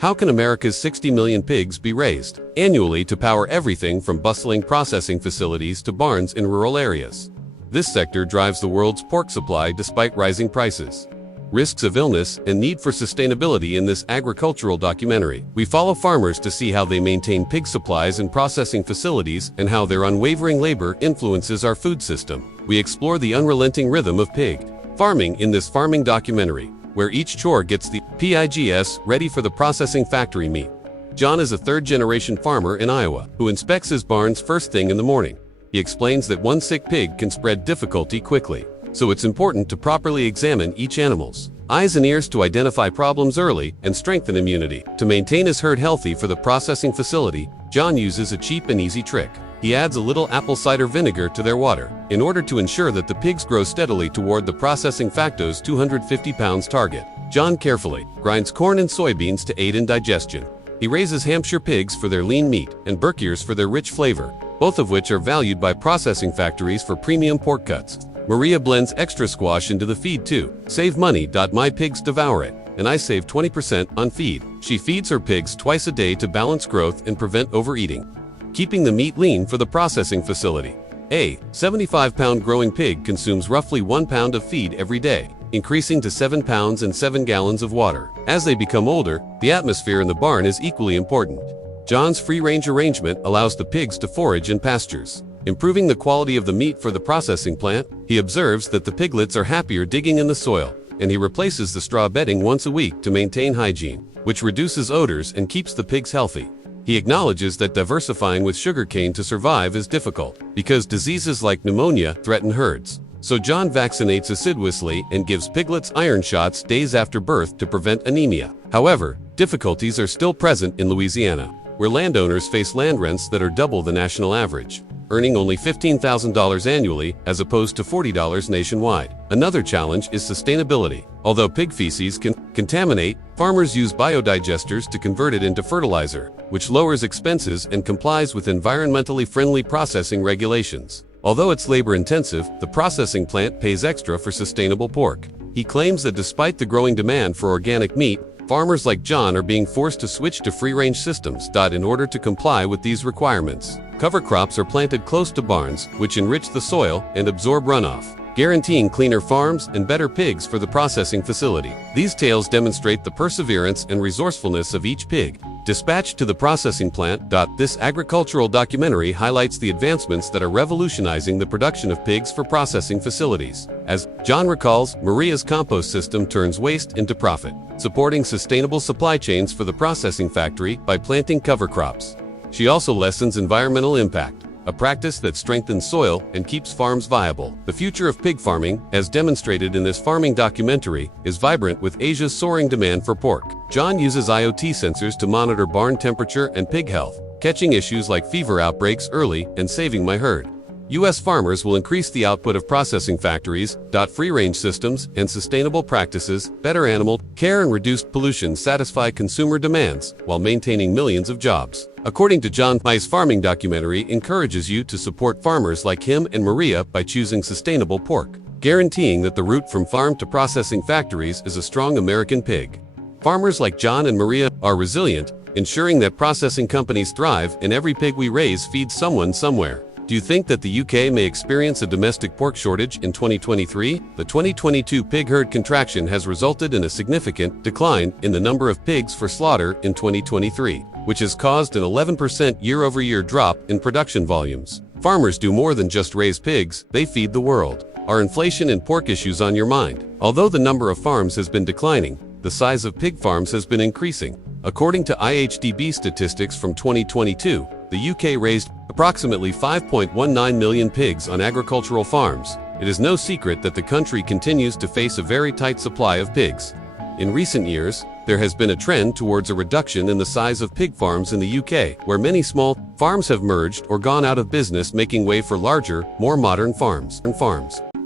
How can America's 60 million pigs be raised annually to power everything from bustling processing facilities to barns in rural areas? This sector drives the world's pork supply despite rising prices. Risks of illness and need for sustainability. In this agricultural documentary, we follow farmers to see how they maintain pig supplies and processing facilities and how their unwavering labor influences our food system. We explore the unrelenting rhythm of pig farming in this farming documentary, where each chore gets the pigs ready for the processing factory meat. John is a third-generation farmer in Iowa who inspects his barns first thing in the morning. He explains that one sick pig can spread difficulty quickly, so it's important to properly examine each animal's eyes and ears to identify problems early and strengthen immunity. To maintain his herd healthy for the processing facility, John uses a cheap and easy trick. He adds a little apple cider vinegar to their water in order to ensure that the pigs grow steadily toward the processing factory's 250 pounds target. John carefully grinds corn and soybeans to aid in digestion. He raises Hampshire pigs for their lean meat and Berkshires for their rich flavor, both of which are valued by processing factories for premium pork cuts. Maria blends extra squash into the feed too. Save money. My pigs devour it, and I save 20% on feed. She feeds her pigs twice a day to balance growth and prevent overeating, keeping the meat lean for the processing facility. A 75-pound growing pig consumes roughly 1 pound of feed every day, increasing to 7 pounds and 7 gallons of water. As they become older, the atmosphere in the barn is equally important. John's free-range arrangement allows the pigs to forage in pastures, improving the quality of the meat for the processing plant. He observes that the piglets are happier digging in the soil, and he replaces the straw bedding once a week to maintain hygiene, which reduces odors and keeps the pigs healthy. He acknowledges that diversifying with sugarcane to survive is difficult because diseases like pneumonia threaten herds. So John vaccinates assiduously and gives piglets iron shots days after birth to prevent anemia. However, difficulties are still present in Louisiana, where landowners face land rents that are double the national average, earning only $15,000 annually as opposed to $40 nationwide. Another challenge is sustainability. Although pig feces can contaminate, farmers use biodigesters to convert it into fertilizer, which lowers expenses and complies with environmentally friendly processing regulations. Although it's labor-intensive, the processing plant pays extra for sustainable pork. He claims that despite the growing demand for organic meat, farmers like John are being forced to switch to free-range systems. In order to comply with these requirements, cover crops are planted close to barns, which enrich the soil and absorb runoff, guaranteeing cleaner farms and better pigs for the processing facility. These tales demonstrate the perseverance and resourcefulness of each pig dispatched to the processing plant. This agricultural documentary highlights the advancements that are revolutionizing the production of pigs for processing facilities. As John recalls, Maria's compost system turns waste into profit, supporting sustainable supply chains for the processing factory by planting cover crops. She also lessens environmental impact, a practice that strengthens soil and keeps farms viable. The future of pig farming, as demonstrated in this farming documentary, is vibrant with Asia's soaring demand for pork. John uses IoT sensors to monitor barn temperature and pig health, catching issues like fever outbreaks early and saving my herd. U.S. farmers will increase the output of processing factories. Free-range systems and sustainable practices, better animal care and reduced pollution satisfy consumer demands while maintaining millions of jobs. According to John, his farming documentary encourages you to support farmers like him and Maria by choosing sustainable pork, guaranteeing that the route from farm to processing factories is a strong American pig. Farmers like John and Maria are resilient, ensuring that processing companies thrive and every pig we raise feeds someone somewhere. Do you think that the UK may experience a domestic pork shortage in 2023? The 2022 pig herd contraction has resulted in a significant decline in the number of pigs for slaughter in 2023, which has caused an 11% year-over-year drop in production volumes. Farmers do more than just raise pigs, they feed the world. Are inflation and pork issues on your mind? Although the number of farms has been declining, the size of pig farms has been increasing. According to IHDB statistics from 2022, the UK raised approximately 5.19 million pigs on agricultural farms. It is no secret that the country continues to face a very tight supply of pigs. In recent years, there has been a trend towards a reduction in the size of pig farms in the UK, where many small farms have merged or gone out of business, making way for larger, more modern farms.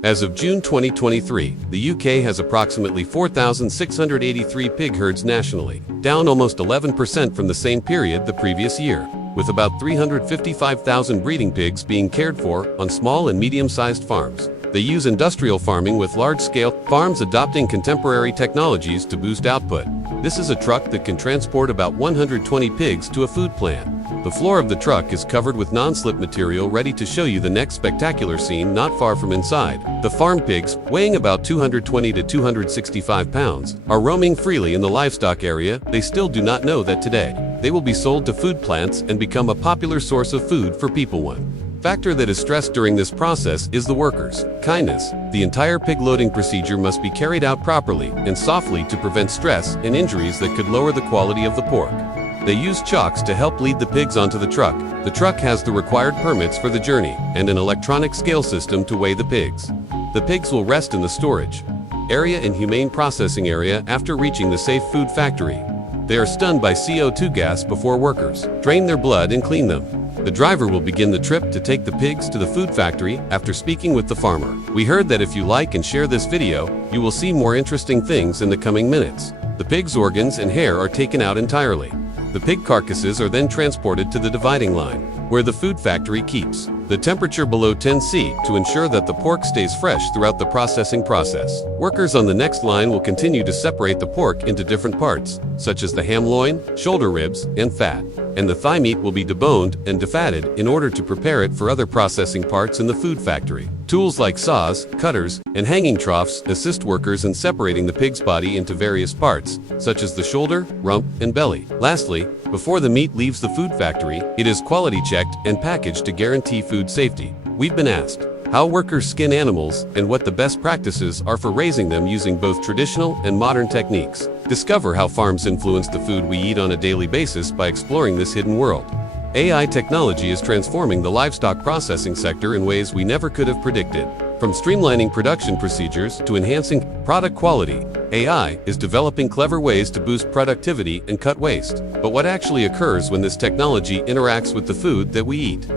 As of June 2023, the UK has approximately 4,683 pig herds nationally, down almost 11% from the same period the previous year. with about 355,000 breeding pigs being cared for on small and medium-sized farms. They use industrial farming with large-scale farms adopting contemporary technologies to boost output. This is a truck that can transport about 120 pigs to a food plant. The floor of the truck is covered with non-slip material ready to show you the next spectacular scene not far from inside. The farm pigs, weighing about 220 to 265 pounds, are roaming freely in the livestock area. They still do not know that today, they will be sold to food plants and become a popular source of food for people. One factor that is stressed during this process is the workers' kindness. The entire pig loading procedure must be carried out properly and softly to prevent stress and injuries that could lower the quality of the pork. They use chocks to help lead the pigs onto the truck. The truck has the required permits for the journey and an electronic scale system to weigh the pigs. The pigs will rest in the storage area and humane processing area after reaching the safe food factory. They are stunned by CO2 gas before workers drain their blood and clean them. The driver will begin the trip to take the pigs to the food factory after speaking with the farmer. We heard that if you like and share this video, you will see more interesting things in the coming minutes. The pig's organs and hair are taken out entirely. The pig carcasses are then transported to the dividing line, where the food factory keeps the temperature below 10°C to ensure that the pork stays fresh throughout the processing process. Workers on the next line will continue to separate the pork into different parts, such as the ham loin, shoulder ribs, and fat, and the thigh meat will be deboned and defatted in order to prepare it for other processing parts in the food factory. Tools like saws, cutters, and hanging troughs assist workers in separating the pig's body into various parts, such as the shoulder, rump, and belly. Lastly, before the meat leaves the food factory, it is quality checked and packaged to guarantee food safety. We've been asked how workers skin animals and what the best practices are for raising them using both traditional and modern techniques. Discover how farms influence the food we eat on a daily basis by exploring this hidden world. AI technology is transforming the livestock processing sector in ways we never could have predicted. From streamlining production procedures to enhancing product quality, AI is developing clever ways to boost productivity and cut waste. But what actually occurs when this technology interacts with the food that we eat?